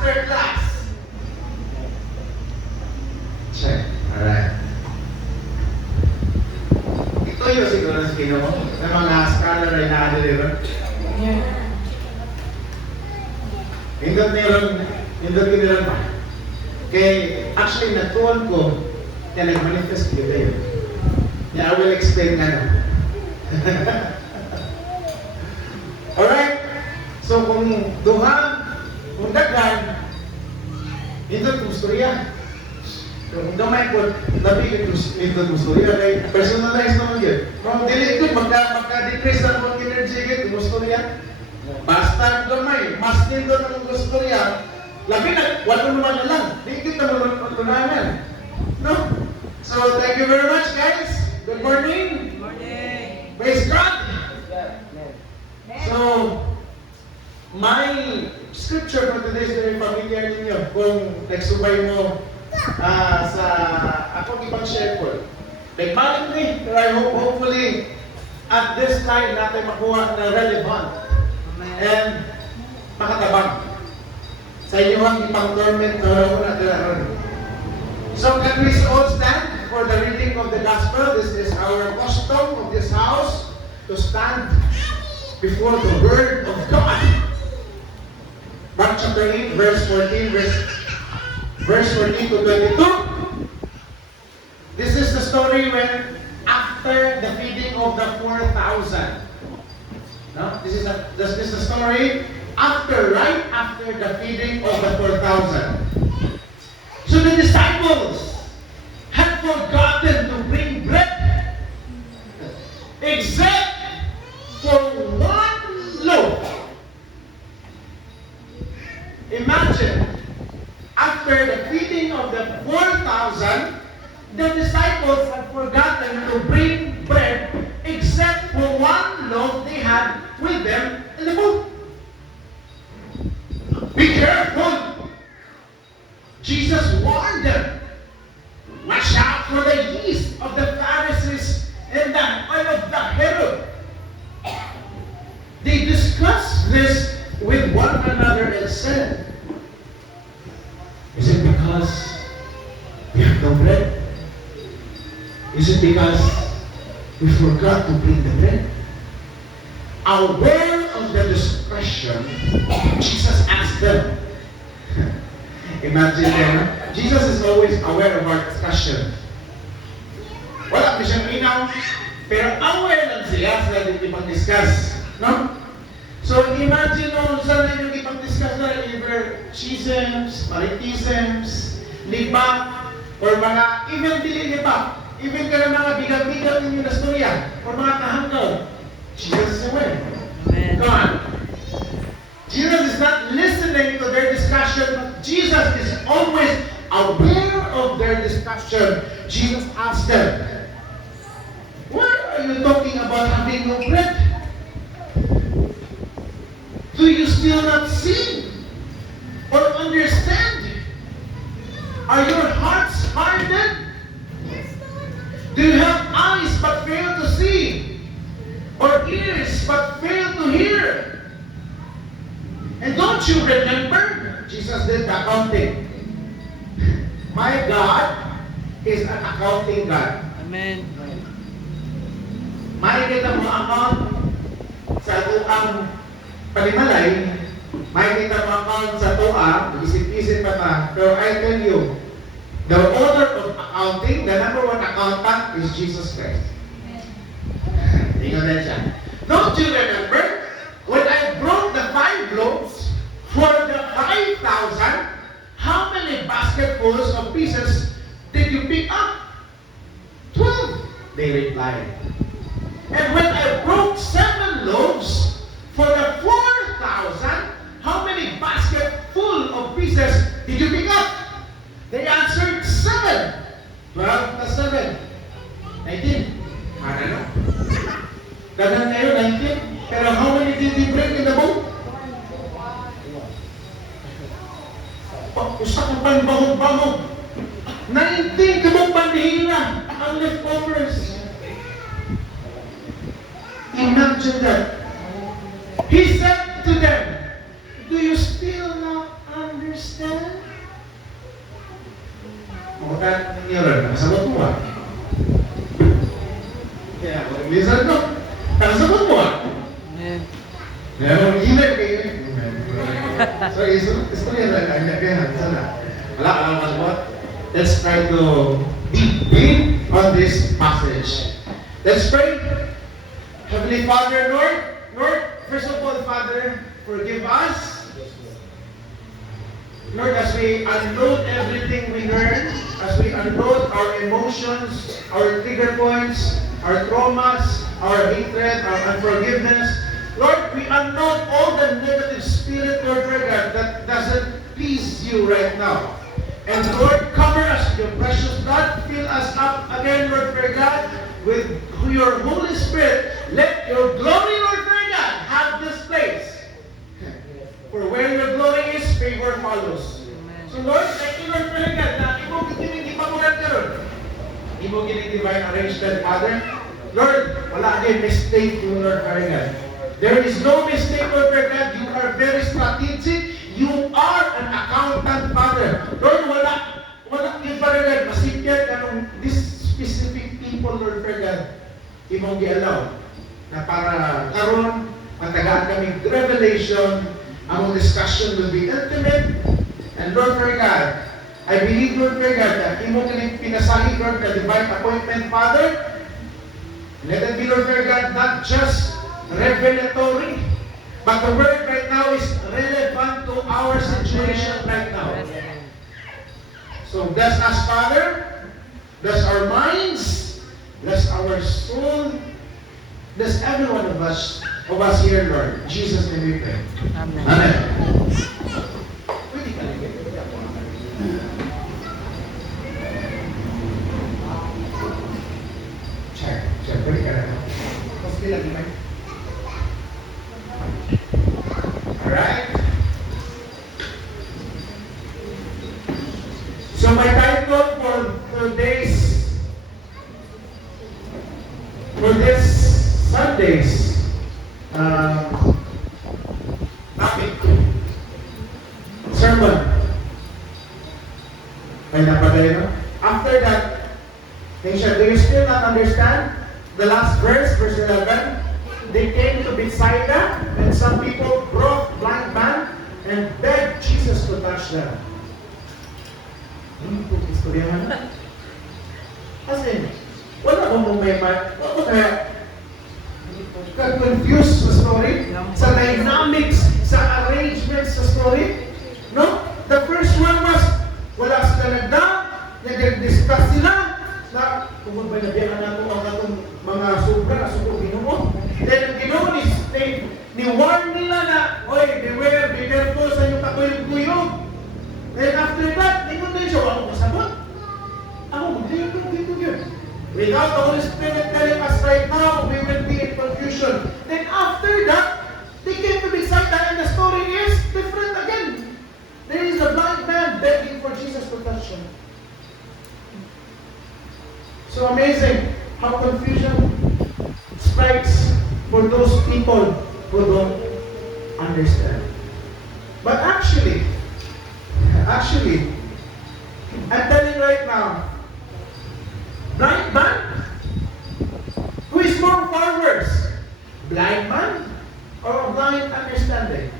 masterclass. Check. Alright. Ito yung siguro sa Ginoo na mga scholar ay na-deliver. Hindot nila pa. Kaya actually natuon ko kaya nag-manifest ko kayo. Yeah, I will explain na. Alright? So kung kung daghan, hindot kong storya. Kung gamay ko, labi hindot kong storya, kaya personalize naman yun. Kung dili ko, magka-decrease na kong energy kaya kung storya. Basta gamay, mas hindot kong storya, labi na, wala naman na lang. Di kita malunanan. No? So, thank you very much, guys. Good morning. Good morning. Praise God. So, my scripture for today is very familiar ninyo. Kung nagsubay mo sa akong ibang share ko. Nagbalik ni, pero I hope, hopefully, at this time natin makuha na relevant and makatabang sa inyong ipang torment na natin. So, can we all stand for the reading of the gospel? This is our custom of this house to stand before the word of God. Mark chapter 8, verse 14, verse 14 to 22. This is the story when after the feeding of the 4,000. No? This is the story right after the feeding of the 4,000. So the disciples had forgotten to bring bread except for one loaf. Imagine, after the feeding of the 4,000, the disciples had forgotten to bring bread except for one loaf they had with them in the boat. Be careful! Jesus warned them. Watch out for the yeast of the Pharisees and the oil of the Herod. They discussed this with one another and said, is it because we have no bread? Is it because we forgot to bring the bread? Aware of the discretion, Jesus asked them. Imagine them, Jesus is always aware of our discussion. Wala pa siyang inaw, pero aware lang siya sa ipag-discuss. No? So imagine nung saan yung ipag-discuss na either schisms, maritisms, liba, or mga, even dili liba, even ka ng mga bigang-bigang ninyo na storya, or mga kahanggaw. Jesus is aware. Amen. Come on. Jesus is not listening to their discussion, but Jesus is always aware of their discussion. Jesus asked them, why are you talking about having no bread? Do you still not see or understand? Are your hearts hardened? Do you have eyes but fail to see? Or ears but fail to hear? And don't you remember? Jesus did the accounting. My God is an accounting God. Amen. Makikita mo account sa tuang palimalay, makikita mo account sa tuang, isip-isip pa ta. Pero I tell you, the author of accounting, the number one accountant is Jesus Christ. Tingnan na siya. Don't you remember? When I broke the 5 loaves for the 5,000, how many basketfuls of pieces did you pick up? 12, they replied. And when I broke 7 loaves for the 4,000, how many basketful of pieces did you pick up? They answered 7. 12 plus 7. 19. I don't know. Dagan kayo, 19. Pero how many did they break in the boat? Usa ka pang bahog-bahog. 19 kabong bandihina ang leftovers. Imagine that. He said to them, do you still not understand? pagka ninyo rin, nakasabot mo ah. Kaya, mag-listen ko, nakasabot mo ah. Ngayon, email kayo. So, istorya lang, kanya kaya, sana. Wala ka lang masabot. Let's try to be on this passage. Let's pray. Heavenly Father, Lord, first of all, Father, forgive us. Lord, as we unload everything we learn, as we unload our emotions, our trigger points, our traumas, our hatred, our unforgiveness, Lord, we unload all the negative spirit, Lord, God, that doesn't please you right now. And Lord, cover us with your precious blood. Fill us up again, Lord, God, with your Holy Spirit. Let your glory, Lord, God, have this place. For where your glory is, favor follows. So Lord, thank you, Lord, God, na imo gining ipamulat karon. Imo gining divine arrangement, Father. Lord, wala din mistake yung Lord, God. There is no mistake, Lord, God. You are very strategic. You are an accountant, Father. Lord, wala yung God, masipyat kanong this specific people, Lord, God, imong gi-allow na para karon matagaan kami revelation. Our discussion will be intimate. And Lord God, I believe, Lord God, that imo kining pinasahi, Lord, the divine appointment, Father. Let it be, Lord God, not just revelatory, but the word right now is relevant to our situation right now. So bless us, Father. Bless our minds. Bless our soul. Bless every one of us here, Lord. In Jesus' name we pray. Amen. Amen. Check. Pwede ka na. Mas lagi ba? Alright. So my title for this Sunday's topic, sermon. May napaday, no? After that, Nation, do you still not understand the last verse, verse 11? They came to Bethsaida, and some people brought blind man and begged Jesus to touch them. Ano po istoryahan na? Kasi, wala mo may wala mo kaya confused sa story, sa dynamics, sa arrangements sa story. No? The first one was, wala sila nag-discuss sila na kung ba nabiyakan natin ang atong mga sobra na suko Ginoo. Then ang Ginoo ni warn nila na, oy, beware, be careful sa inyong kakuyog-kuyog. And after that, ikaw din siya, ako masabot. Ako, mag-kuyog yun. Without the Holy Spirit telling us right now, we will be in confusion. Then after that, they came to Bethsaida, and the story is different again. There is a blind man begging for Jesus to touch him. So amazing how confusion strikes for those people who don't understand. But actually, I'm telling you right now, blind man? Who is more far worse? Blind man or blind understanding?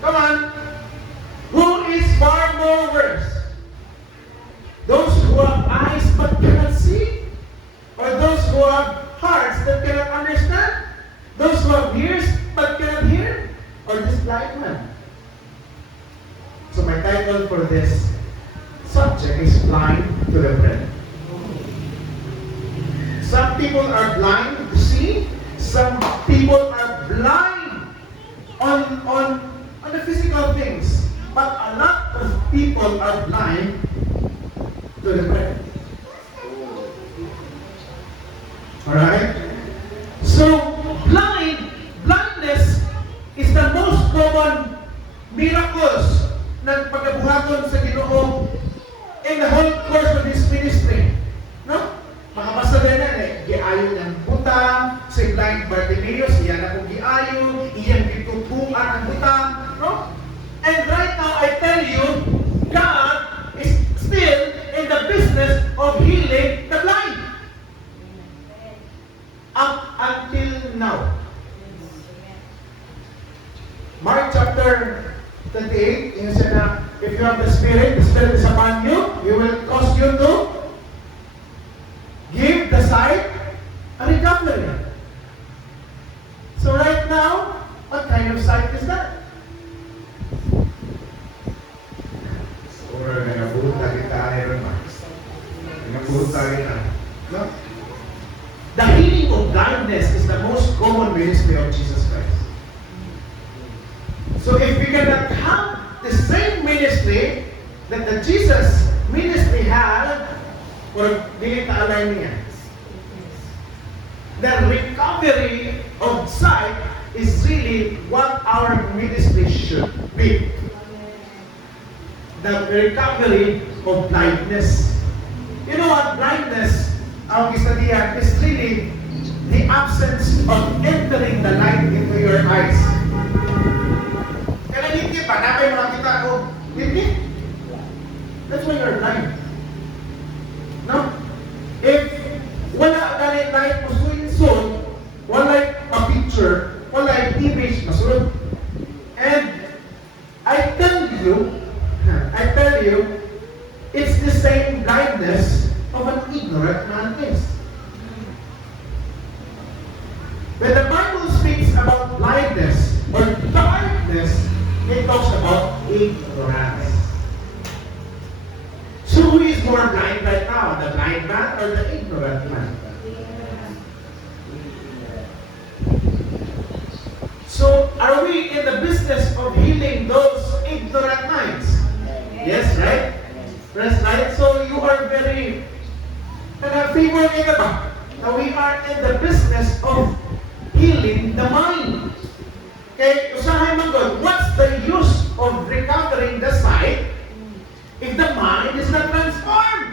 Come on. Who is far more worse? Those who have eyes but cannot see? Or those who have hearts that cannot understand? Those who have ears but cannot hear? Or this blind man? So my title for this subject is blind to the bread. Some people are blind to see. Some people are blind on the physical things. But a lot of people are blind to the bread. Alright? So blindness is the most common miracles ng pagkabuhaton sa Ginoo in the whole course of His ministry. No? Makabasa din na, giayo ng buta, si blind Bartimaeus, iyan na kong giayo, iyan pitutuan ang buta. No? And right now, I tell you, God Mark chapter 28, yung siya na, if you have the Spirit is upon you, He will cause you to give the sight a recovery. So right now, what kind of sight is that? Or nagabuta kita ayon ma. Nagabuta kita. No? The healing of blindness is the most common ministry of Jesus Christ. So if we cannot have the same ministry that the Jesus ministry had, or dili ta align niya, the recovery of sight is really what our ministry should be. The recovery of blindness. You know what? Blindness, ang istadiyan, is really the absence of entering the light into your eyes. Kaya hindi pa, na kayo makakita ko, hindi. That's why you're blind. No? If wala ganit light mo soon, wala a picture, wala image masunod. And I tell you, it's the same blindness of an ignorant man is. When the Bible speaks about blindness or darkness, it talks about ignorance. So who is more blind right now? The blind man or the ignorant man? So are we in the business of healing those ignorant minds? Yes, right? That's right. So you are very favor in the back. Now we are in the business of healing the mind. Okay, usahay man God, what's the use of recovering the sight if the mind is not transformed?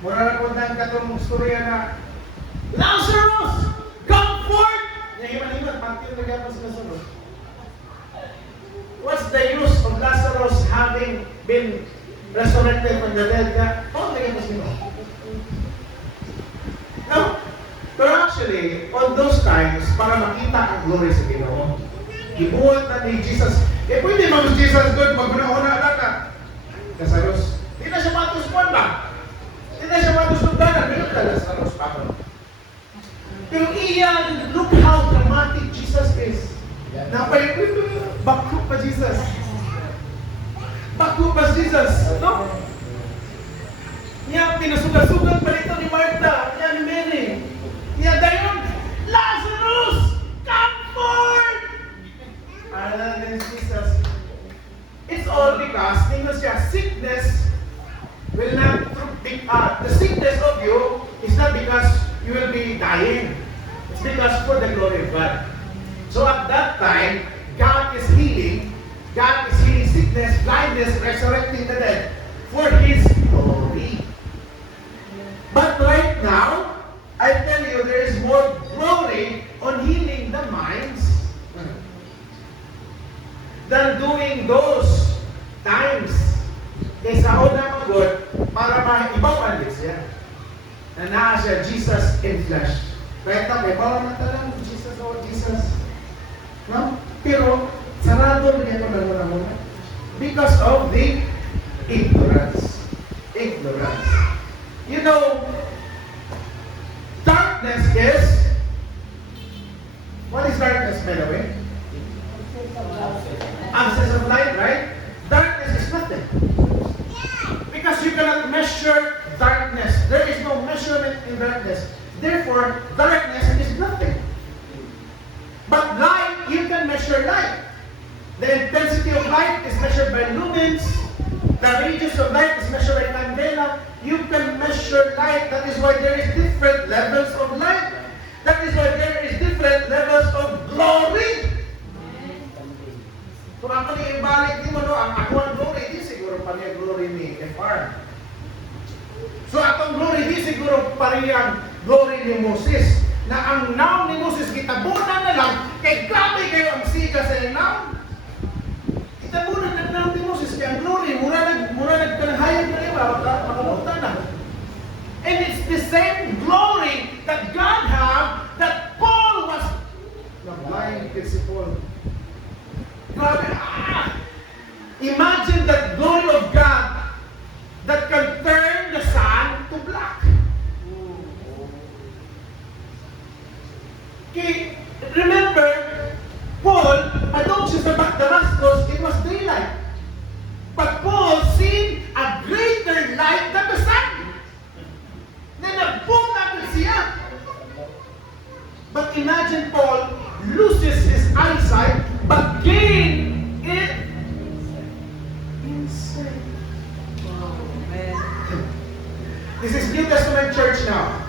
Mura na po tayo katong storya na Lazarus, come forth! Nahiman-himan, pati yung nagapos na sunod. What's the use of Lazarus having been resurrected from the dead? Oh, nagapos nila. No? Pero actually, on those times, para makita ang glory sa Ginoo, gibuhat na ni Jesus. Pwede mo Jesus good, maguna-una lang ka. Lazarus. Di na siya matus buwan ba? Di na siya matus nugdanan. Minut ka Lazarus pa ko. Pero iyan, look how dramatic Jesus is. Napay, baklo pa Jesus. Baklo pa Jesus. No? Niya, pinasugat-sugat pa nito ni Martha. Niya ni Mary. Niya dayon, Lazarus, come forth! And Jesus, it's all because tingnan siya, sickness will not the sickness of you is not because you will be dying. It's because for the glory of God. So at that time, God is healing sickness, blindness, resurrecting the dead for His glory. But right now, I tell you, there is more glory on healing the minds than doing those times. Kaysa una magod, para maibawan din siya. Na naa siya, Jesus in flesh. Kahit na may bawang matalang, Jesus, oh Jesus. No? Pero, sarado rin ito na muna. Because of the ignorance. Ignorance. You know, darkness is, what is darkness, by the way? Absence of light, right? Darkness is nothing. Because you cannot measure darkness. There is no measurement in darkness. Therefore, darkness is nothing. But light, you can measure light. The intensity of light is measured by lumens. The radius of light is measured by candela. You can measure light. That is why there is different levels of light. That is why there is different levels of glory. Kung ako ni ibalik di mo, no, ang ako ang glory, di siguro pa niya glory ni FR. So atong glory, di siguro pa rin glory ni Moses. Na ang noun ni Moses, kitabunan na lang, kay grabe kayo ang siga sa yung noun. Kitabunan na noun ni Moses, kaya ang glory, mura nagkanahayag na iba, makabutan na. And it's the same glory that God have, that Paul was blind with si Paul. Grabe, imagine that glory of God that can turn the sun to black. Okay, remember, Paul, although siya sa Damascus, it was daylight. But Paul seen a greater light than the sun. Na nagpunta siya. But imagine Paul loses his eyesight, but gain it insight. This is New Testament church now.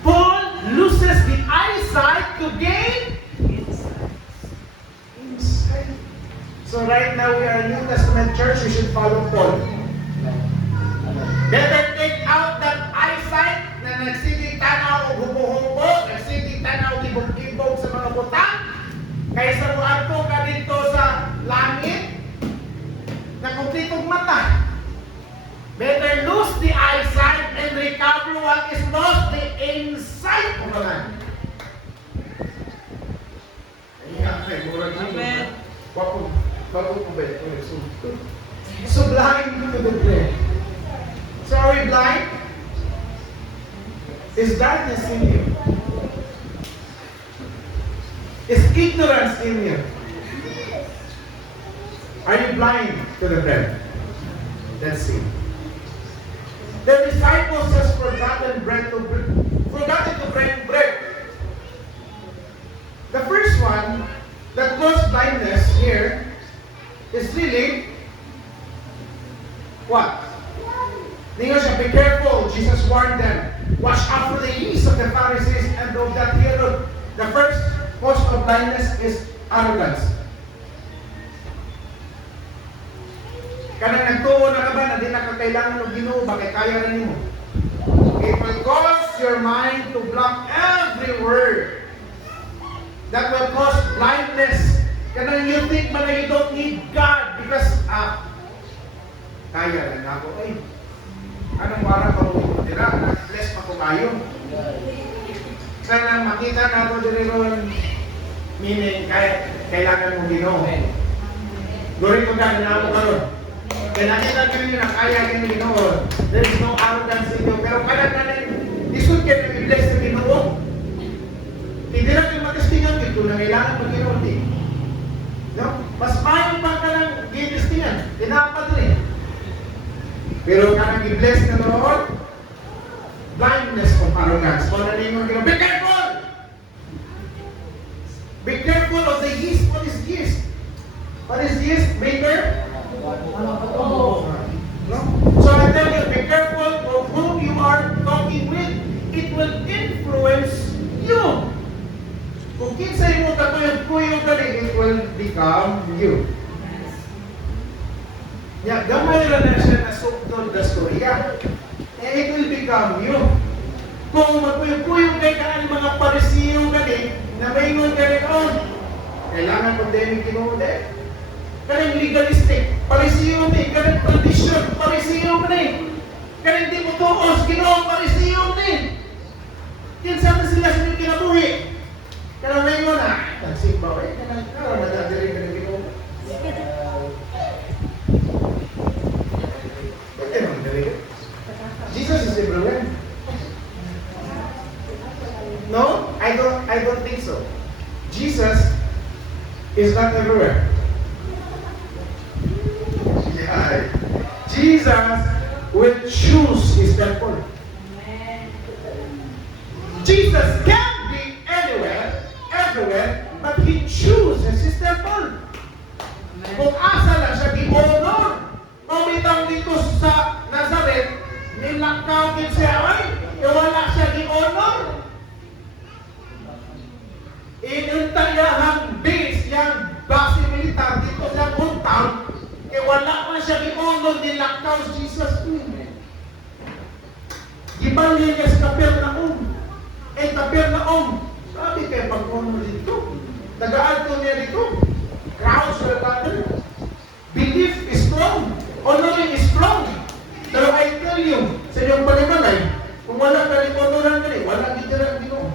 Paul loses the eyesight to gain insight. So right now we are a New Testament church, we should follow Paul. Better take out that eyesight na nagsigig tanaw o hubo-hubo, nagsigig tanaw gibog-gibog sa mga butang, kaysa mo ato ka dito sa langit na kumpletong mata. Better lose the eyesight and recover what is lost, the insight of man. Amen. So blind to the prayer. So are we blind? Is darkness in you? Is ignorance in you? Are you blind to the bread? Let's see. The disciples just forgotten to break bread. The first one that caused blindness here is really what? Be careful. Jesus warned them. Watch out for the yeast of the Pharisees and of that Herod. The first cause of blindness is arrogance. Kanang nagtuo na ka ba na di na kakailangan ng Ginoo, bakit kaya rin mo? It will cause your mind to block every word. That will cause blindness. Kanang you think man na you don't need God because kaya rin ako. Ay, anong wala pa mo dira? Bless pa ko kayo. Sana makita na ito din ron. Meaning, kailangan mo Ginoo. Glory to God na ako karon. Kaya nakita kami na kaya kami Ginoo. There is no arrogance in you. Pero kaya na rin, isod ka na i-bless na Ginoo. Hindi lang yung matistingan dito na kailangan mo Ginoo. No? Mas mayroon pa ka ng gitistingan. Tinapat rin. Pero kanang i-bless na Lord, blindness of arrogance. Kung ano yung Ginoo, be careful! Be careful of the yeast. What is yeast? What is yeast, baker? No? So I tell you, be careful of whom you are talking with. It will influence you. Kung kinsay mo kakuyog-kuyog ka rin, it will become you. Yeah, gamay na siya na sukton na storya. It will become you. Kung magkuyog-kuyog kay kaan mga parisiyo ka rin, na maingon ka rin, kailangan pandemic Ginoo din. Kanang legalistic, parisiyo ni, kanang tradition, parisiyo ni. Kanang di mo tuos, Ginoo, parisiyo ni. Kinsa na sila sa kinabuhi. Kanang maingon nagsimba, kanang nadadiri ka ng Ginoo. Jesus is everywhere. No, I don't think so. Jesus is not everywhere. Yeah. Jesus will choose his temple. Jesus can be anywhere, everywhere, but he chooses his temple. Kung asa lang siya gi-honor, mamitang dito sa Nazareth, nilakaw din siya, wala siya gi-honor. Inuntayahan base yang base militar dito sa hometown, wala man siya gi-honor, nilakaw Jesus. Gibalik niya sa Capernaum. Capernaum, sabi kayo pag-honor dito. Nag-aalto niya dito. Crowds were gathered. Belief is strong. Honoring is strong. Pero I tell you, sa inyong palimalay, kung wala ka rin honoran ka rin, wala gitira ang Ginoo.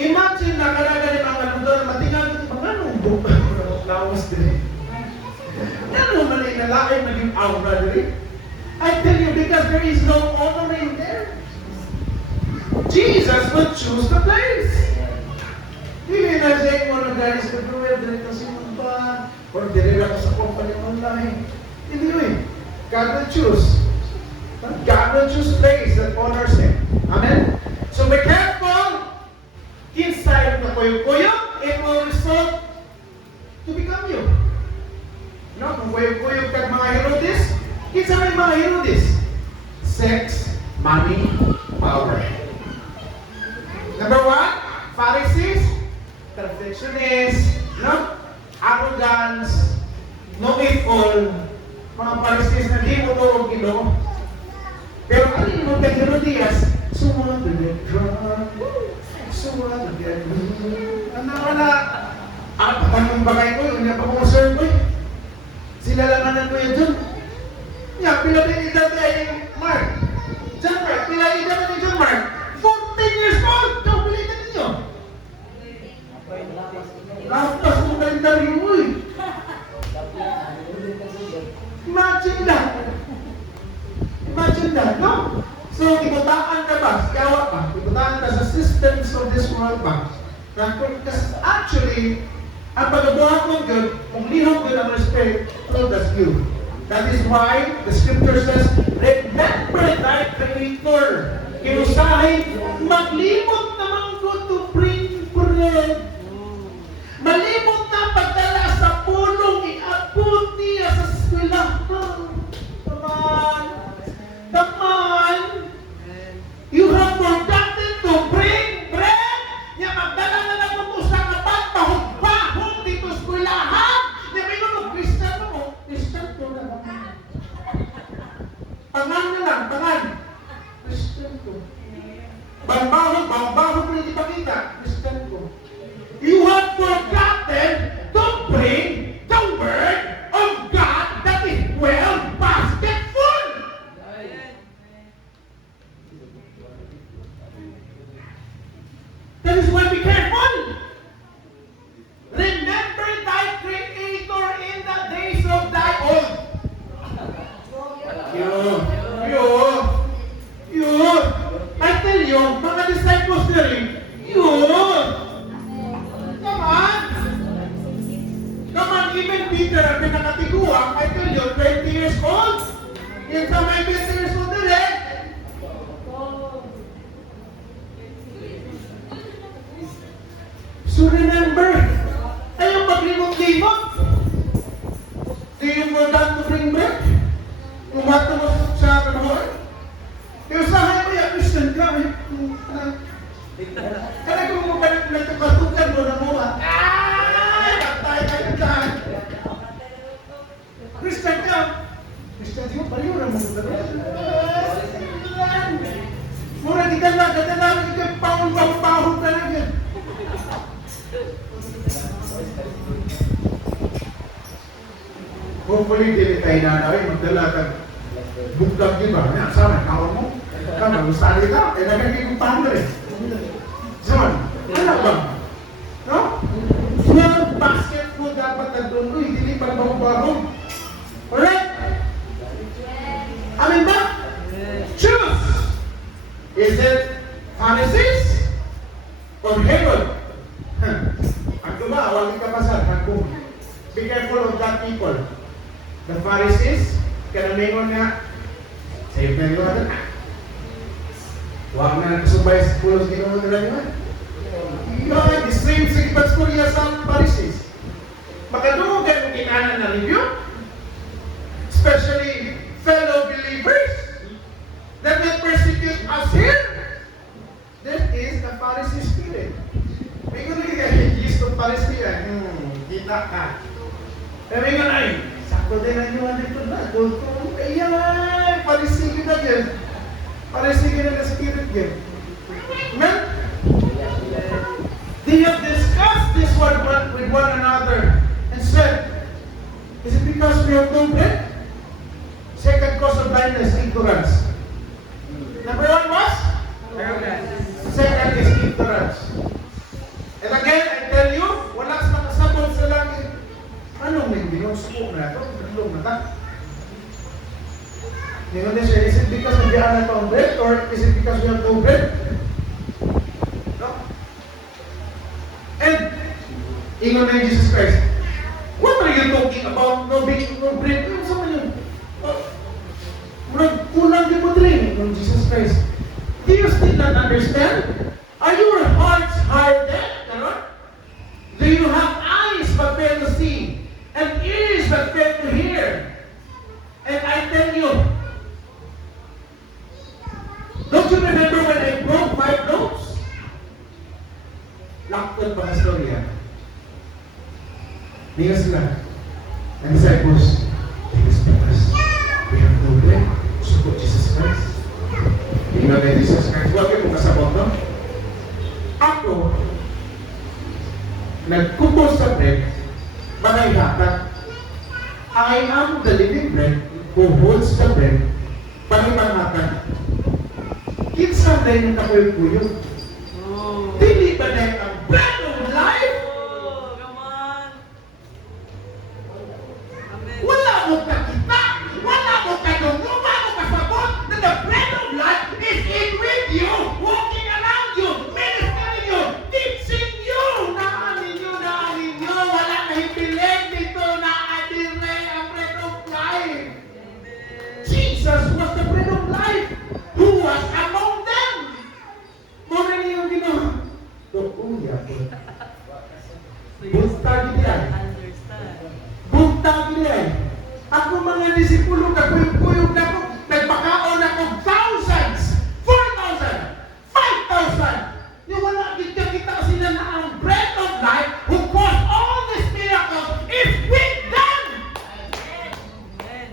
Imagine na kalaga ni mga lugar na matingan ito mga nunggo. Lawas din. Ano man ay nalaki maging aura din? I tell you, because there is no honoring there. Jesus will choose the place. Hindi na siya yung mga guys na gawin, direct sa ba, or direct sa company online. Hindi yun. God will choose. God will choose place that honors Him. Amen? So be careful. Inside the kuyog-kuyog, it will result to become you. No? Kung kuyog-kuyog ka mga Herodes, kinsa may mga Herodes? Sex, money, power. Number one, Pharisees, perfectionists, no? Arrogance, no it-all. Mga Pharisees na di mo tulog kilo. Pero ano yung mga Herodias? Sumunod na sumunod na ano anong bagay ko, yung pa kong serve ko. Sila lang ko yun dun. Nga, pila edad ay Mark. John Mark, pila edad ni John Mark? 14 years old! Ikaw, pila edad ninyo? Lapas mo kalendaryo mo eh. Imagine that, no? So, ibutaan ka ba? Kawa pa. Ibutaan ka sa systems of this world ba? Because actually, ang pagkabuhat mo good, kung lihok good ang respect, well, that's you. That is why the scripture says, remember thy Creator. Inusahin, maglimot naman ko to bring bread. Malimot na pagdala sa pulong, iabot niya sa eskwelahan. Come on. You have forgotten to bring bread. Niya magdala na lang mo sa kapat, bahog-bahog dito sa eskwelahan. Niya may mga Christian mo. Christian ko na lang. Pangan na lang, pangan. Christian ko. Bahog-bahog mo hindi pakita. Christian ko. You have forgotten to bring the word of God that is well basketful. That is why be careful. Remember thy Creator in the days of thy old. Yun. I tell you, mga disciples na rin, yun. Come on, even Peter, ang pinakatiguang, I tell you, 20 years old. Yung sa may 20 years old na rin. So remember, ayong maglimot-limot. Do you forgot to bring bread? Umato mo sa kabahoy? Yung sahay mo yung Christian ka, kaya kung mo ba nagkakatukan mo na mo, tayo dyan. Christian ka. Christian ka, paliw na mo. Mura di ka lang, kaya lang, ikaw pahon na lang yan. Hopefully, dili tayo nanawin, magdala ka buklag di ba? Sama, kawan mo. Kama, gustali ka, kaya nagagay kong paano rin. Sama, ano ba? No? Yung basket mo dapat nandun, hindi pa bago-bago. Alright? Amin ba? Choose! Is it Pharisees or Herod? Ang ba, awalin ka pa sa kagong. Be careful of that people. The Pharisees, kanamingon nga, sa'yo na yung natin. Huwag na nagkasubay sa pulos ginawa nila nyo. Yun, the same sigpats ko niya sa Pharisees. Makadungan mo kinanan na review, especially fellow believers that will persecute us here. That is the Pharisee spirit. May ko nagigay, use ng Pharisee kita ka. Pero yun ay, sakto din ang iwan dito na. Kung kaya, Pharisee kita yan. Pharisee kita na spirit yan. Amen? They have discussed this one with one another and said, is it because we have no bread? Second cause of blindness, ignorance. Number one was? Arrogance. Ingon na siya, is it because nagyaan na ito ang bread or is it because we have no bread? No? And, ingon na yung Jesus Christ, what are you talking about? No bread? Ano sa mga yun? Kulang din mo din ng Jesus Christ. Do you still not understand? Are your hearts hardened? Do you have eyes but fail to see? And ears but fail to hear? And I tell you, don't you remember when I broke 5 loaves? Lakton pa ka storya. Hindi sila. And disciples, because we have no bread. Support Jesus Christ. Tingnan na Jesus Christ. Huwag kayo kasabot, no? Ako, nagkupos sa bread, manayhatak. I am the living bread who holds the bread, panimanghatak. Kinsa na yung kakuyo-kuyo? Dili ba na ang bread of life? Come on. Amen. Wala mo kakita, wala mo kadungo, wala mo kasabot na the bread of life is in with you, walking around you, ministering you, teaching you. Naanin nyo, wala kahipilig dito, naadire ang bread of life. Jesus was the bread of life who was among them. Muna niyo ginawa. Dokuya po. So you Buntag yan. understand. Buntag yan. Ako mga disipulo, kakuyog-kuyog na ako, nagpakaon ako thousands, 4,000, 5,000. Yung wala kita sila na ang bread of life who caused all these miracles is with them. Amen.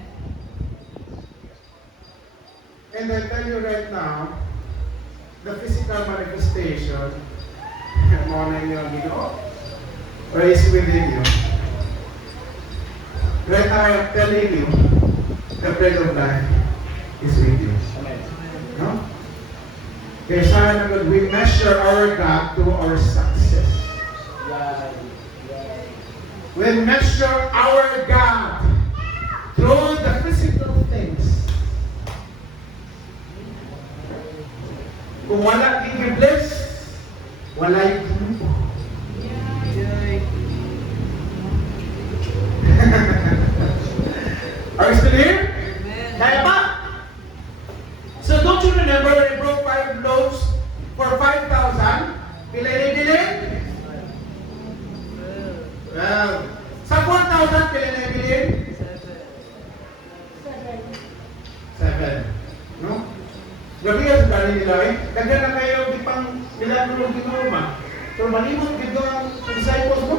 And I tell you right now, the physical manifestation, muna niyo ang Ginoo, or is within you. Right now, I am telling you, the bread of life is with you. No? Kaya sana nga, we measure our God to our success. We measure our God through the physical things. Kung wala kang bless, wala yung Are you still here? Amen. Kaya ba? So don't you remember when I broke 5 loaves for 5,000? Pila nabilin? Well, sa 4,000 pila nabilin? 7. No? Gabi yan sa bali nila eh. Kaya na kayo di pang milagro ng Ginoo. So malimot dito ang disciples mo.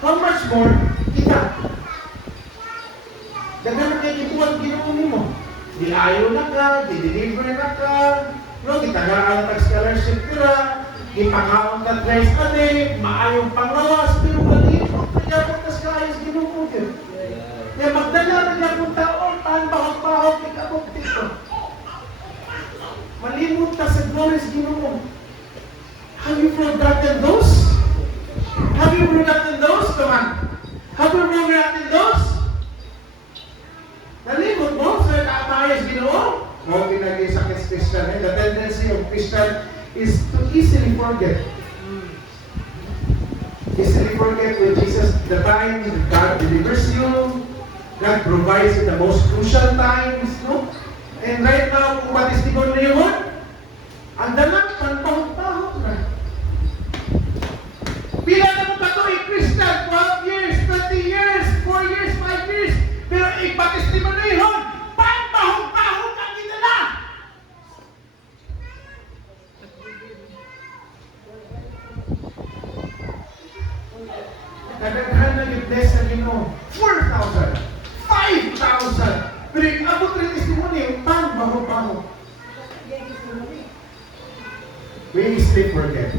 How much more kita? Daghan na kayo gibuhat Ginoo nimo. Di ayo na ka, di deliver na ka. No, gitagaan na scholarship tira, gipangaon ka Christ ani, maayong panglawas pero malimot kaya mo tas kaayos Ginoo gyud. Kaya magdala na niya kung taon, taan bahog-bahog ikabot dito. Malimot ka sa glorious Ginoo. Have you forgotten those? Have you forgotten those? Come on. Have you forgotten those? Nalimot mo sa kaatayas Ginoo? O ginagay sa Christian. The tendency of Christian is to easily forget. Easily forget when Jesus, the time God delivers you, God provides in the most crucial times, no? And right now, kung matistimony yun, ang danak, panpahog-pahog na. Pila na mo ba ito Christian? 12 years, 20 years, 4 years, 5 years. Pero ipatistimony yun, panpahog-pahog ang ginala. Kadaghan na yung bless na Ginoo. 4,000, 5,000. Pero yung abot rin testimony, yung panpahog-pahog. We easily forget.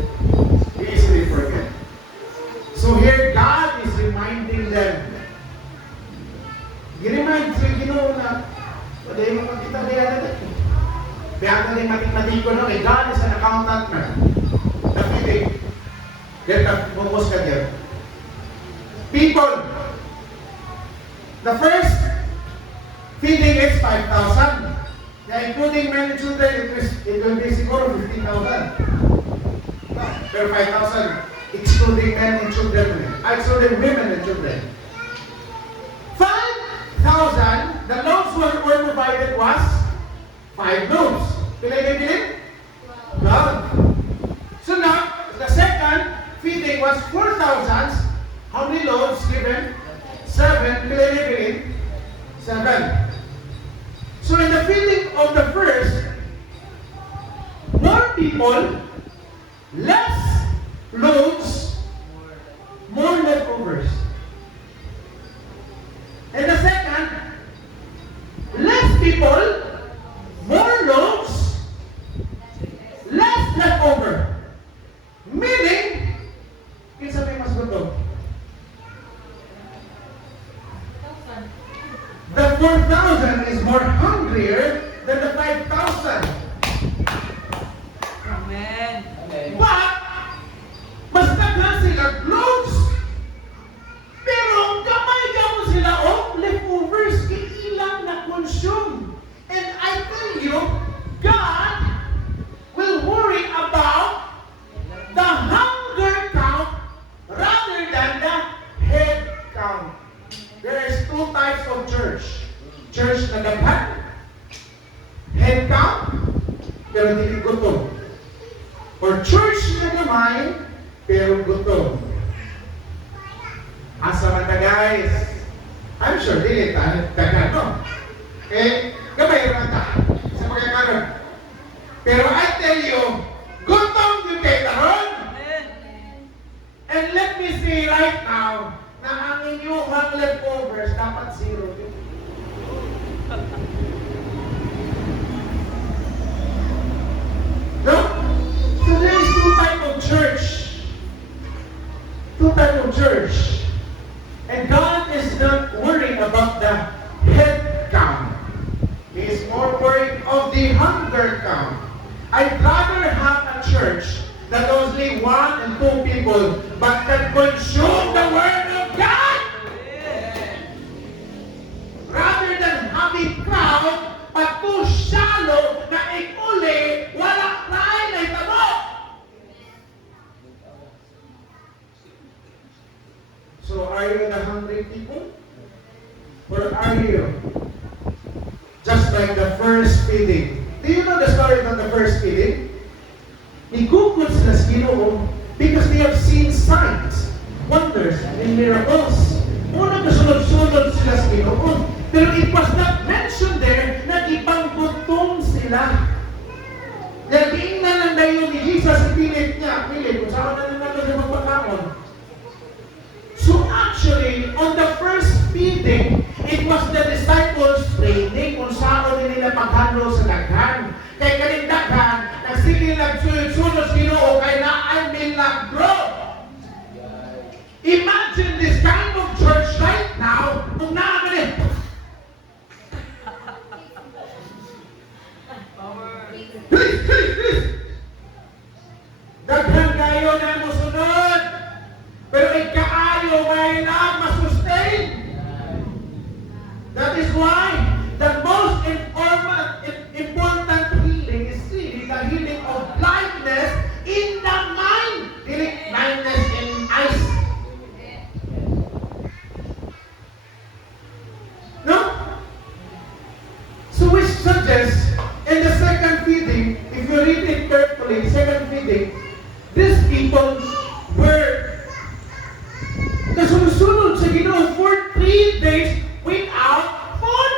We easily forget. So here, God is reminding them. I-remind sa Ginoo na, pwede mo kung kita niya natin. Kaya ka rin matik-matik ko, no? God is an accountant na. Napitig. Get up, focus ka dyan. People, the first feeding is 5,000. excluding men and children, it will be siguro 15,000. No, pero 5,000 excluding men and children. Excluding women and children. 5,000, the loaves were provided was 5 loaves. Pilay na bilin? 12. So now, the second feeding was 4,000. How many loaves given? 7. Pilay na bilin? 7. So in the feeding of the first, more people, less loaves, more leftovers. And the second, less people, more loaves, less leftover. Meaning, kinsa may mas gutom? The 4,000 is more hungrier than the 5,000. Amen. But, mas daghan sila loaves. Pero kamay mo sila leftovers ilang na consume. And I tell you, God will worry about the hunger count rather than the head count. There is 2 types of church. Church na daghan, head count, pero hindi gutom. Or church na gamay, pero gutom. Asa man ta guys? I'm sure dili ta daghan no. Gamay ra ta sa pagkakaroon. Pero I tell you, gutom yung kay karon. Amen. And let me say right now, na ang inyong leftovers dapat 0. No? So there is 2 types of church. 2 types of church. And God is not worried about the head count. He is more worried of the hunger count. I'd rather have a church that only 1 and 2 people but can consume the word of God rather than having crowd but too shallow na ikuli wala kain na itabo. So are you the hungry people? Or are you just like the first feeding? Do you know the story about the first feeding? Igugod sila sa Ginoo because they have seen signs, wonders, and miracles. Una kasunod-sunod sila sa Ginoo. Pero it was not mentioned there na ibang gutom sila. Dahil tingnan lang dayon ni Jesus sa pilit niya. Pilit, kung saan na naman siya magpakaon. So actually, on the first feeding, it was the disciples training kung saan nila paghandle sa daghan. Kaya kaning daghan, nagsige nagsunod-sunod sa Ginoo kay na ay milagro. Imagine this kind of church right now, kung namin daghan kayo na mo sunod. Pero ikaayo may lang masustain. That is why the most important healing is really the healing of blindness in the mind. Healing blindness in eyes. No? So which suggests in the second feeding, if you read it carefully, second feeding, these people were kasunod-sunod sa Ginoo for 3 days without food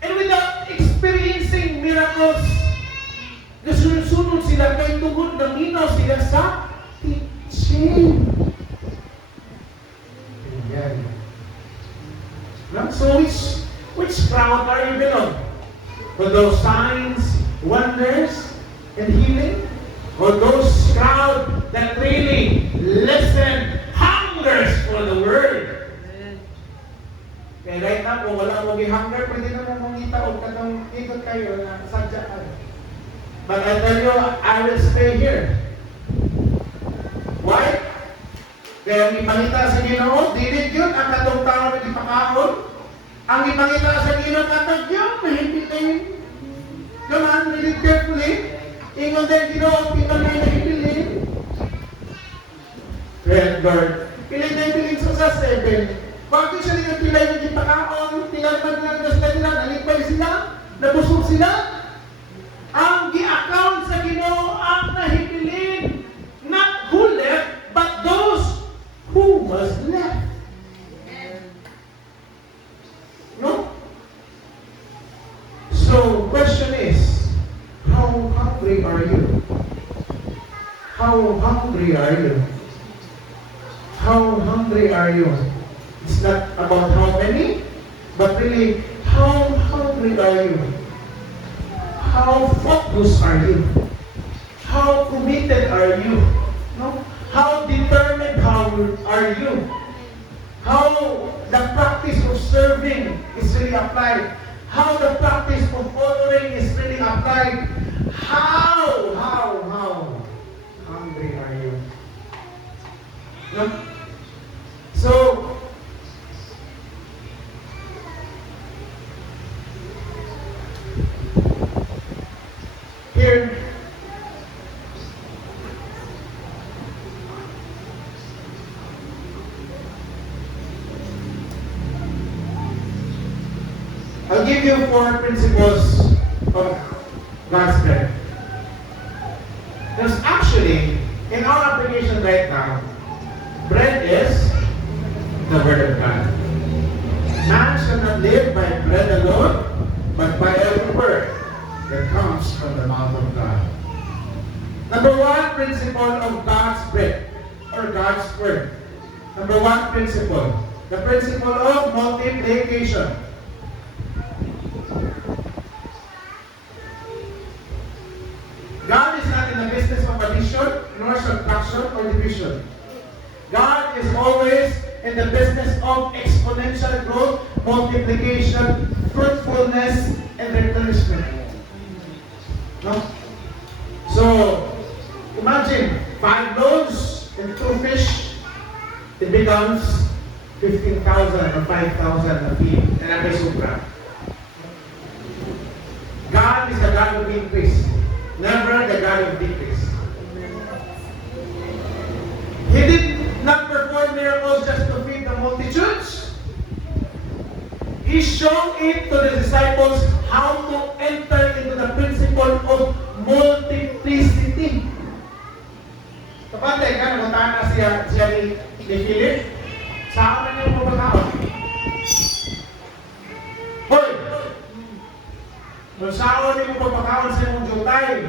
and without experiencing miracles. Kasunod-sunod sila kay tungod na minaw sila sa teaching. Ayan. So which crowd are you belong? For those signs, wonders, and healing? Or those crowd that really listen, hungers for the word? Amen. Kaya right now, kung wala mo hunger, pwede naman mong itaog ka ng ikot kayo na sadyaan. But I tell you, I will stay here. Why? Kaya ang ipangita sa Ginoo, dinig yun, ang katong tao na ipakaon. Ang ipangita sa Ginoo, katong yun, mahigpit na yun. Come on, read it carefully. Ingon din, Ginoo, pinag na ipiling. Well, Lord, piling na ipiling sa 7. Bakit siya nila pilay na gipakaon? Tinalman nila na sila nila, nalipay sila, nabusog sila. Ang gi-account sa Ginoo ang nahipiling. Not who left, but those who was left. No? So, question is, how hungry are you? How hungry are you? How hungry are you? It's not about how many, but really, how hungry are you? How focused are you? How committed are you? No? How determined are you? How the practice of serving is really applied? How the practice of following is really applied? How hungry are you? No? So, here, I'll give you 4 principles of God's bread. Because actually, in our application right now, bread is the Word of God. Man shall not live by bread alone, but by every word that comes from the mouth of God. Number 1 principle of God's bread, or God's Word. Number 1 principle, the principle of multiplication. God is not in the business of addition, nor subtraction or division. God is always in the business of exponential growth, multiplication, fruitfulness, and replenishment. No? So, imagine 5 loaves and 2 fish, it becomes 15,000 or 5,000 a feed, and ang may sobra. God is the God of increase, never the God of decrease. He did not perform miracles just to feed the multitudes. He showed it to the disciples how to enter into the principle of multiplicity. Kapatay ka, namuntaan na siya ni Philip. Saan na niyo pumakaon? Hoy! Kung saan niyo pumakaon sa iyong jutay?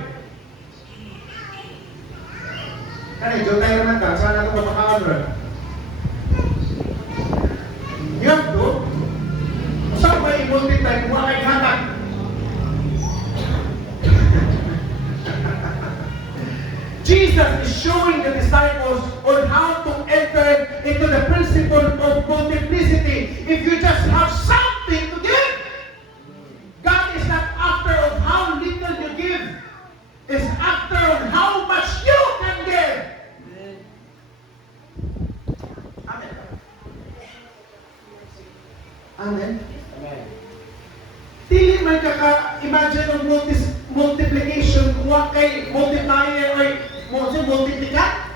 Kani, jutay naman ka. Saan na ito pumakaon rin? Yan to. Saan ba i-multiply kung wala kay hatag? Jesus is showing the disciples on how to enter into the principle of multiplicity. If you just have something to give, God is not after of how little you give. It's after of how much you can give. Amen. Amen. Amen. Dili man imagine of multiplication kung kay multiplier or multiplicat.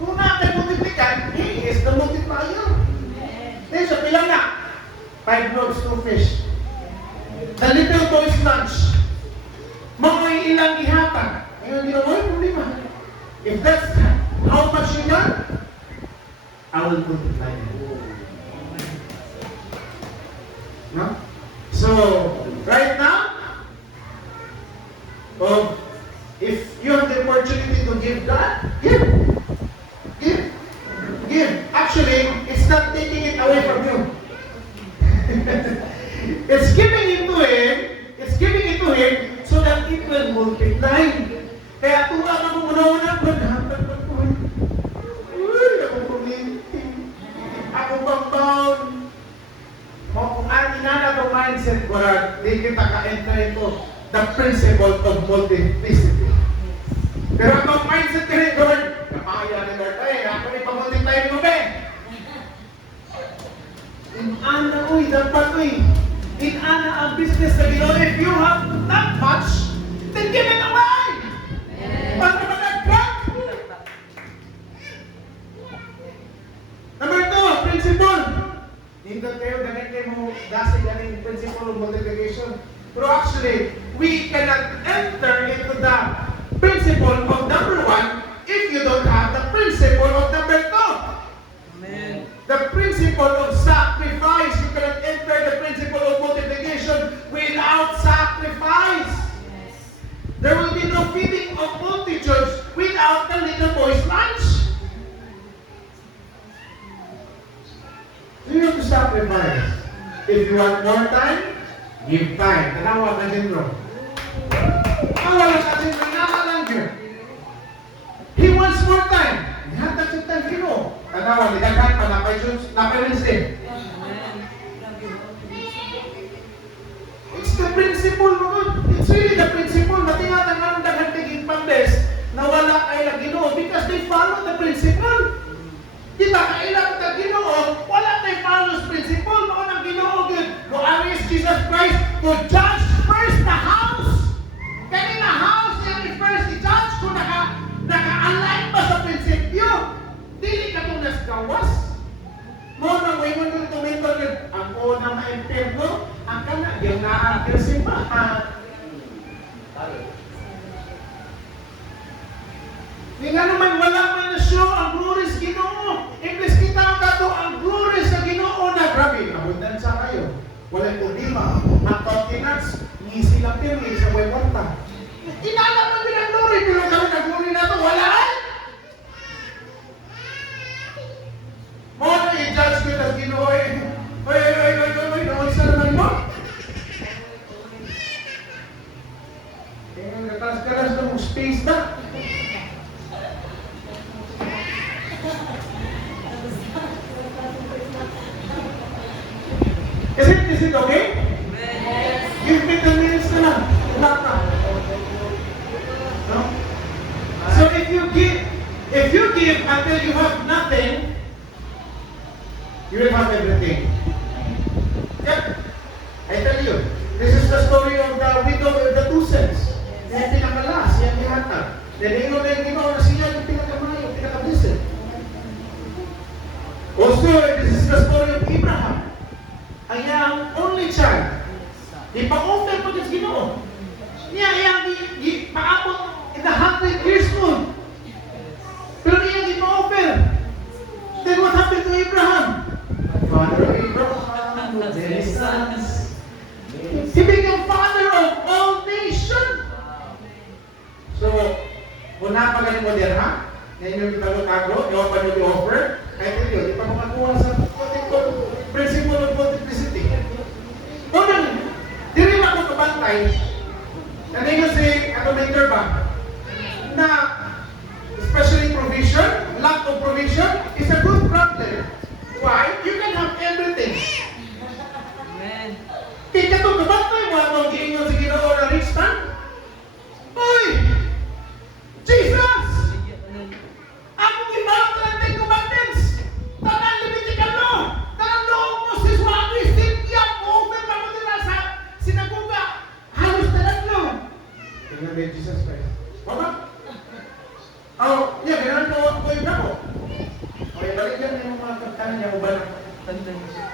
Kung natin multiplicat, he is the multiplier. Then siya, pila na? 5 loaves, 2 fish. The little boy's lunch. Mga ilang ihatag. Ngayon, ginawa yung problema. If that's how much you got, I will multiply it. No? So, right now, if you have the opportunity to give God, give. Give. Give. Actually, it's not taking it away from you. It's giving it to Him. It's giving it to Him so that it will multiply. Kaya tuwa ka mo muna-una, maghatag pa ko. Uy, ako kuminti. Ako bang-bound. Kung ang inana to mindset ko na, di kita ka-enter into the principle of multiplicity. Pero ang mindset ka rin, Lord, principle of sacrifice. You cannot enter the principle of multiplication without sacrifice. There will be no feeding of multitudes without the little boy's lunch. You have to sacrifice. If you want more time, give time. Tanawa ka din, bro. Wala ka din, nakalang yun. He wants more time. Hatag sa time, kino. Tanawa, nidaghan pa, napay Wednesday. It's the principle, mga. It's really the principle. Matingatan nga ng daghan tiging pambes na wala kay na Ginoo because they follow the principle. Diba, kailang ka Ginoo, wala tayo follow the principle. Noon ang Ginoo, good. No, is Jesus Christ to judge first the house. Kanina house niya first i-judge kung naka-align ba sa prinsipyo. Dili ka kung nasgawas. Mo na may mga tumento yun. Ako na ma-impirno, ang kana, yung na-apir simbahan. Nga naman, wala man na show ang glories Ginoo. Imbes kita ang kato, ang glories na Ginoo na grabe. Abundansya kayo. Walang problema. Ang continents, ni sila pirmi sa webwarta. Inalaman din ang glory, pero kami na glory na ito, wala ay. Mo na i-judge ko na Ginoo eh. Oy, naunsa naman mo. Kaya nagkaras-karas na mong space na. Is it okay? Yes. Give me 10 minutes na lang. Wala ka. No? So if you give until you have nothing, you will have everything. Yep. I tell you, this is the story of the widow of the two cents. Yan pinakalas, yan nihatag. Naningo na yung Ginoo na siya yung pinakamayo, pinakabisit. Also, this is the story of Abraham. Ang iyang only child. Di pa-offer po sa Ginoo. Niya iyang paabot in the 100 years old. Pero niya di pa-offer. Then what happened to Abraham? Father Abraham, many sons. He became father of all nations. So, muna pa ganun mo din, ha? Ngayon yung tago-tago, yung pa nyo i-offer. Kahit yun, di pa makakuha sa principle of multiplicity. Unang, di rin ako kabantay, na ngayon si automator ba, na especially provision, lack of provision, is a good problem. Why? You can have everything. Amen. Kaya itong kabantay mo, atong giingon sa Ginoo na rich man. Uy! Jesus! Akong ibang ka ng Ten Commandments! Tanang Levitical law! Tanang loob mo si Swami, Cynthia, over pa mo nila sa sinagoga. Halos talatlo. Tingnan mo Jesus Christ. Wala? Yeah, gano'n ko yung bravo. Okay, balik yan yung mga kagtanan niya, uban. Tanda niyo siya.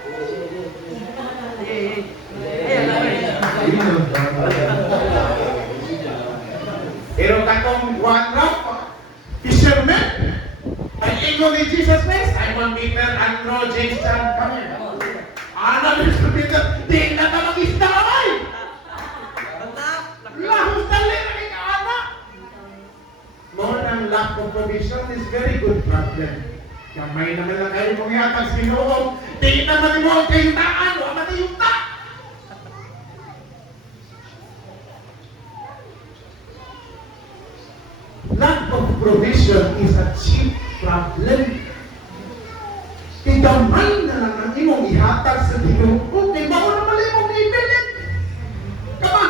Pero kakong one drop, fisherman, ay ingo ni Jesus Christ, ay 1 meter, Andrew, James, John, kami. Ano, Mr. Peter, di na ka mag-isda ay! Lahos tali na kay kaanak! More than lack of provision is very good problem. Kamay naman lang kayo kung yatang sinuog, di naman mo ang kayutaan, o ang matayuta! Lack of provision is a chief problem. Igamay na lang ang imong ihatag sa Ginoo. Okay, bako naman imong ipilit. Kama!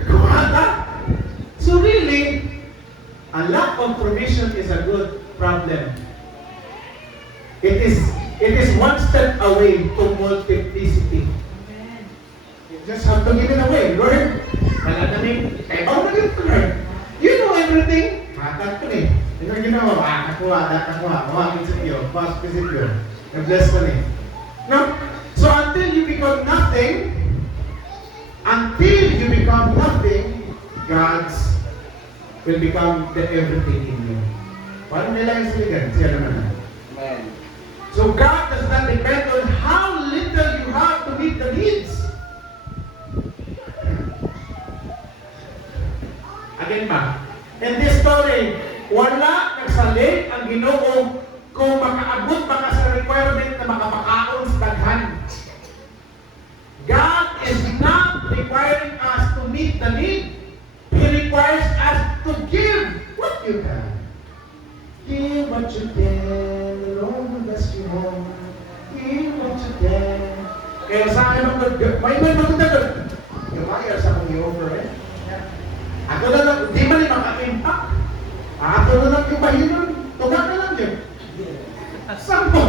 Kumata! So really, a lack of provision is a good problem. It is one step away to multiplicity. You just have to give it away, Lord. Wala kami, kaya bawal na yun, Lord. You know everything. Matag ko ni. Ano ginawa? Nakuha. Mawagin sa iyo. Visit you. Na-bless ko ni. No? So until you become nothing, God's will become the everything in you. Paano nila yung siligan? Siya naman. So God does not depend on how little you have to meet the needs. Again ba? In this story, wala nagsalig ang Ginoo kung makaabot ba ka sa requirement na makapakaon sa daghan. God is not requiring us to meet the need. He requires us to give what you can. Give what you can, Lord will bless you home. Give what you can. Kaya sa akin may magdagdag. Yung mayar sa kong i-offer eh. Ako na lang, di man yung maka-impact. Ako na lang yung mahinon. Tuga na lang yun. Sampo.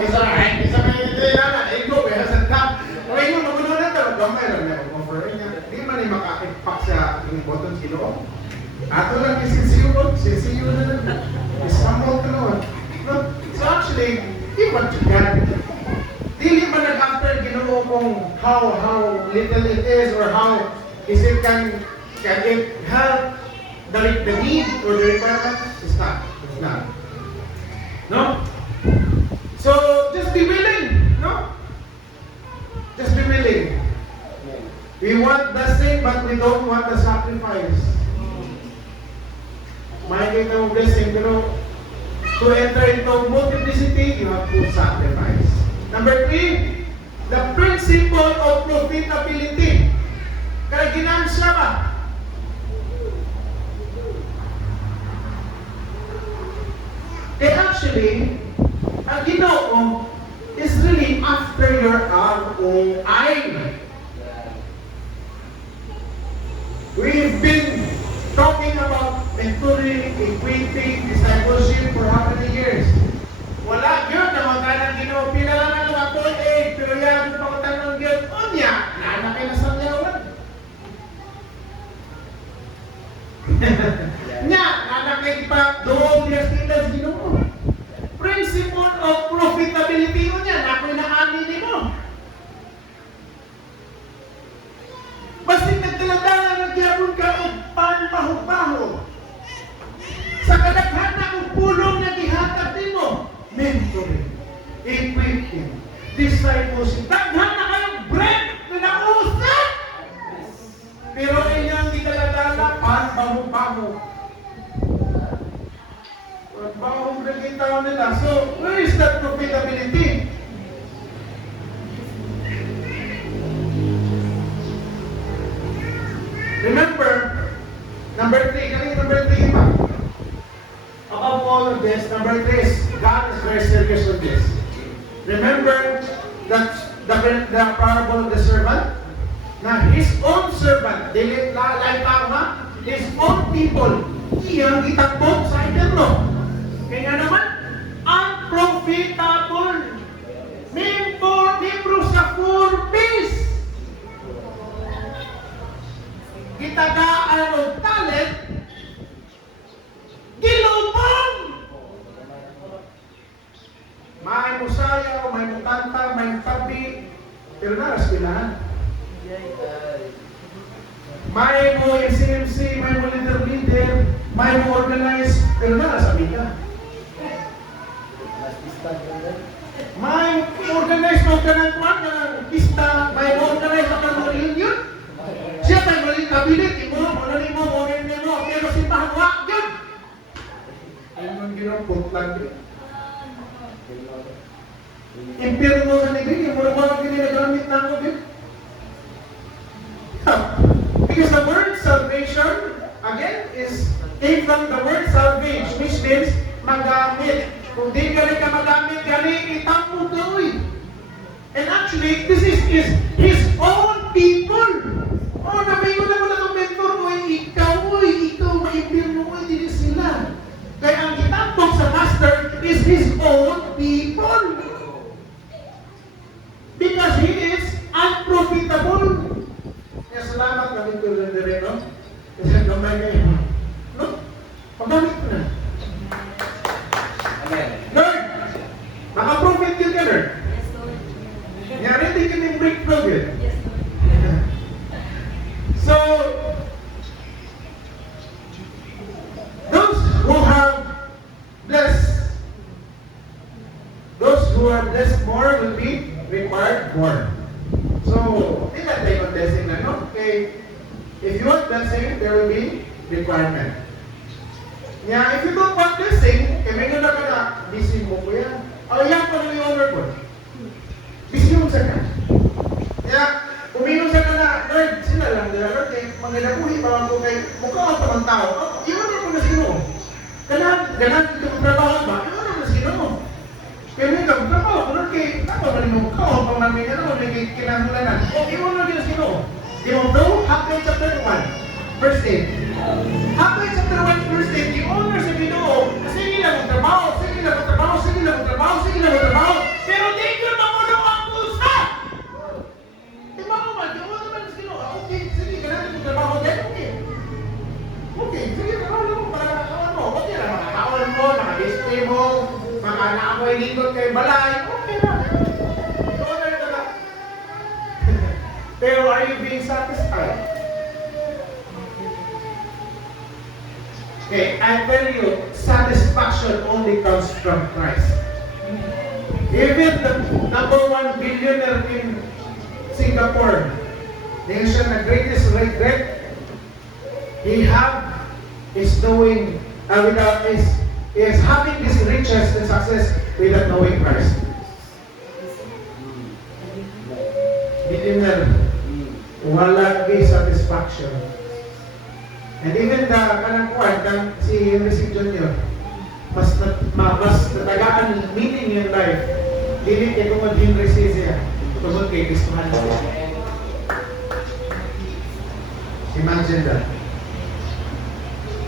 Isa may hindi na. Ego, kaya sa top. O ego, magulo na ito. Gamay lang na offer niya. Di man yung maka-impact sa yung button sino. Ato lang sisiyo na lang. Isamot ka naman. So actually, give what you can. Dili man nag-after Ginoo kung how little it is or how is it can it help the need or the requirement? It's not. No? So just be willing, no? Just be willing. We want blessing but we don't want the sacrifice. Makikita mo blessing pero to enter into multiplicity, you have to sacrifice. Number 3, the principle of profitability. Kaya ginansya ba? Kaya actually, ang Ginoo is really after your ROI. We've been talking about mentoring, equipping, discipleship for how many years? Wala yun, naman ka ng Ginoo. Pila lang ang mga pero yan, pagkatanong yun, unya, nanakay na sa yawan. Nya, nanakay pa, doon, yes, kilas, Ginoo. Principle of profitability mo niya, nakoy na amin mo. Basta nagdaladala, nagyabon ka, o panpaho-paho. Sa kadaghan na kung pulong na gihatag din mo, mentoring, equipping, discipleship. Daghan na kayong bread na nausap. Pero inyong gidaladala, panpaho-paho. Bagong nagkita nila. So, where is that profitability? Remember, number 3, kaya number 3 pa. Above all of this, number 3 is God is very serious on this. Remember that the parable of the servant? Na his own servant, dili lalay tama, his own people, iyang itakbo sa interno. Kaya naman, unprofitable. Membro sa purpose. Gitagaan o talent, gilubong. May musaya, may mutanta, may tabi, pero naras pilahan. May mo SMC, may mo leader, may mo organize, pero naras amika. May organize mo ka ng pista, may organize ka ng reunion. Siya tayo maling kabinet, mo rin mo, pero si Pahwa, yun. Ayun ang ginapot lang yun. Impirno sa negri, yung mga ginagamit na ako din. Because the word salvation, again, came from the word salvage, which means magamit. Kung di gali ka magamit, gali itang mo gawin. And actually, this is his own people. Oh, nabigo na mo lang ang mentor mo, ikaw, maimpirno mo, hindi sila. Kaya ang itapok sa master is his own people. Because he is unprofitable. Kaya salamat kami ko rin rin, no? Kasi gamay kayo. No? Paggamit ko na. Lord, maka-profit yun ka, Lord. Nyari din kami breakthrough yun. So, those who have blessed Singapore. So, hindi na tayo blessing na, no? Okay, if you want blessing, there will be requirement. Yeah, if you don't want blessing, kaya may nga na busy mo ko yan. O yan pa na yung over ko. Busy mo sa ka. Kaya, uminom sa ka na, Lord, sila lang nila, Lord, eh, mga nabuhi pa ko kay mukha ka pa ng tao. Iwan na po na sino. Ganaan dito ang trabaho ba? Iwan na na sino. Kaya may trabaho ko, Lord, kay ako na rin mo, mukha ka pa namin yan, ano, may kinahulanan. O, iwan na din sino. Di mo bro, Haggai chapter 1, verse 8. Haggai chapter 1, verse 8, the owner sa Ginoo, sige na magtrabaho, sige na magtrabaho, sige na magtrabaho, sige na magtrabaho, pero di ko mamuno ang pusa! Di ba mo man, di mo naman sa Ginoo, okay, sige, ganun yung trabaho din, okay. Okay, sige, trabaho mo, para makakawan mo, okay lang, makakawan mo, makadisplay mo, makanaamoy lingkod kay balay, okay lang. The owner ka na. Pero are you being satisfied? Okay, I tell you, satisfaction only comes from Christ. Even the #1 billionaire in Singapore, nation the greatest regret he is doing, is having this riches and success without knowing Christ. Billionaire, wala kay satisfaction. And even the kanang si Henry C. Jr., mas natagaan meaning in life. Dili kay kung mag-Henry C. siya. Tungkol kay Kristohan siya. Imagine that.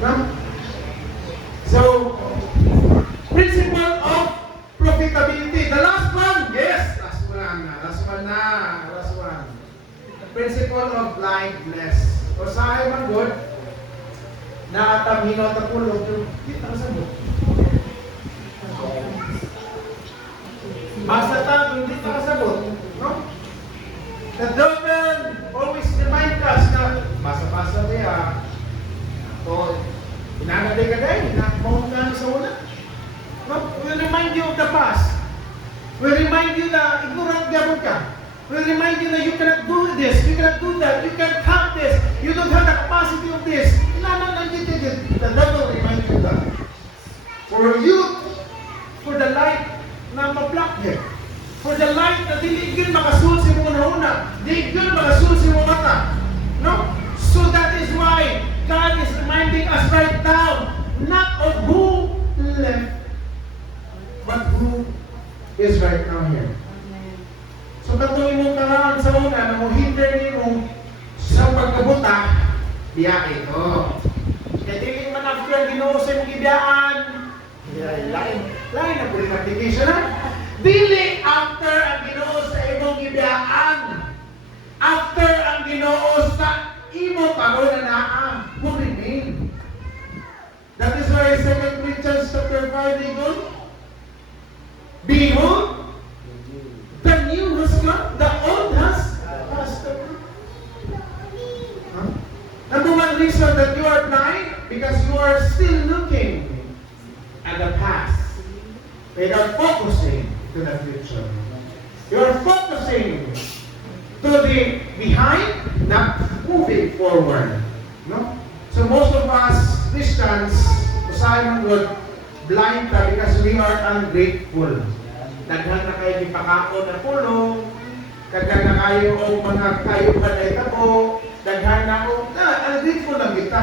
No? So, principle of profitability. The last one, yes, last one. Principle of blindness. O sa ay man good, nakatamino at pulong, kita sa mo. Basta hindi ka kasagot, no? The devil always remind us na basa-basa niya. O, inagaday ka dahil, nakamaungan sa una. No? We'll remind you of the past. We'll remind you na ignorant gabon ka. We'll remind you that you cannot do this, you cannot do that, you can't have this, you don't have the capacity of this. The devil reminds you that. For you, for the light na ma-block him, for the light na diligin makasul si mo una, diligin makasul si mo mata. No? So that is why God is reminding us right now, not of who left, but who is right now here. So katong imong kalaan sa una na mo hinder nimo sa pagkabuta, biyahe ito. Kaya dili man after ang Ginoo sa imong gibiyaan, lain na po rin application ha. Dili after ang Ginoo sa imong gibiyaan, after ang Ginoo sa imo karon na naa, who remain. That is why 2 Corinthians chapter 5 ito, behold, the new has come, the old has passed away. Number one reason that you are blind, because you are still looking at the past. Without focusing to the future. You are focusing to the behind, not moving forward. No? So most of us Christians, usahay man blind ka because we are ungrateful. Daghan na kayo ipakaon na pulong, daghan na kayo o mga kayo ka na itabo, daghan na o, ungrateful lang kita.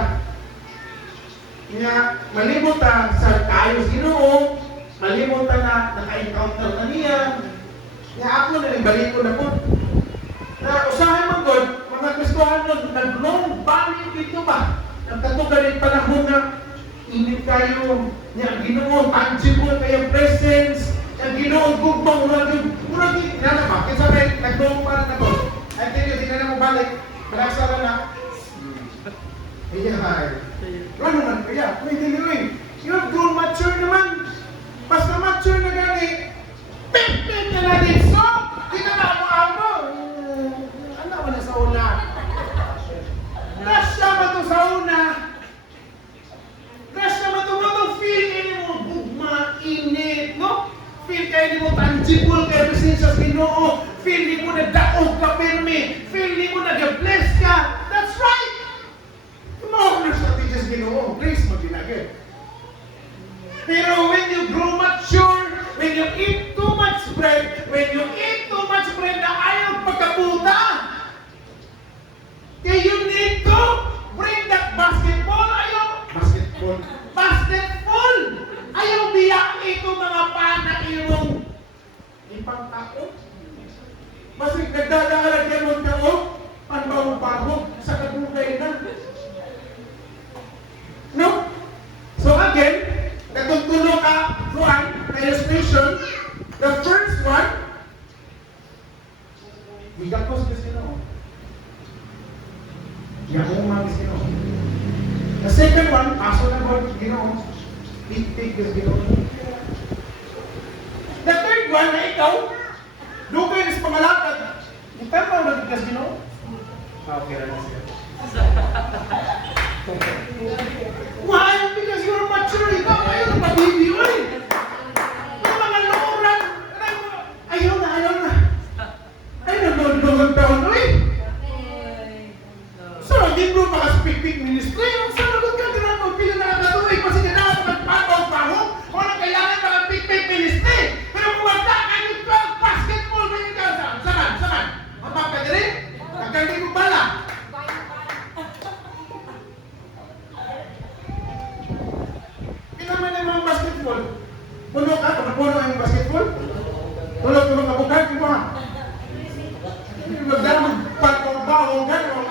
Nga, malimutan sa kayo Ginoo, malimutan na naka-encounter na niya. Nga ako na rin balik ko na po. Na usahay man God, mga Kristohan nun, nag-long value dito ba? Nagkatugan rin panahon na init kayo, nga Ginoo, tangible kayo presence, ang Ginoo, gugmang, murag yun, nana ba? Kaya sabi, nag-long pa na to. I tell you, di na mo balik, malaksaran na. Ayan. Ano man kaya? May diliwin. You're grown mature naman. Basta mature na gani, pipit na natin. So, kita na mo. Ano ba na sa una? Rasya ba ito sa una? Rasya ba ito? Ano feel kayo mo? Gugma, init, no? Feel kayo mo tangible kayo presensya sa Ginoo. Feel di mo na daog ka pirmi, feel mo nag-bless ka. That's right. Tumawag na strategies Ginoo, grace mo ginagay. Pero when you grow mature, when you eat too much bread, na ayaw pagkaputa, kaya you need to bring that basketball, basketball. Ayaw biyak ito mga pana irong ipang tao. Basta nagdadaalag yan mong tao, ang bawang-bawang sa kadugay na. No? So again, natutulong ka, Juan, na illustration, the first one, Gigakos ka sino. Yakuman ka sino. The second one, aso na ba, Ginoo? Tig-tig ka sino. The third one, na ikaw, lugay na sa pangalakad. Ipamaw na ka sino. Okay lang siya. Why? Because you're mature. Ikaw, ayaw na pag-ibig. Yung mga looran, ayaw na. Ay, nagdodong taon, So, hindi mo maka-speak ministry. Ang sanagot ka, ginagawa, pila na natatuloy. Kasi ginagawa, magpapang-paho. Kung ano kailangan maka-speak ministry. Pero kung wala ka, yung 12 basketball, may ikaw, saman. Mapapagaling? Nagkandi mo bala. Pinaman yung mga basketball. Puno ka, puno yung basketball. Tulog ka bukag, di ba? Magdamag pagpapahong gano'n.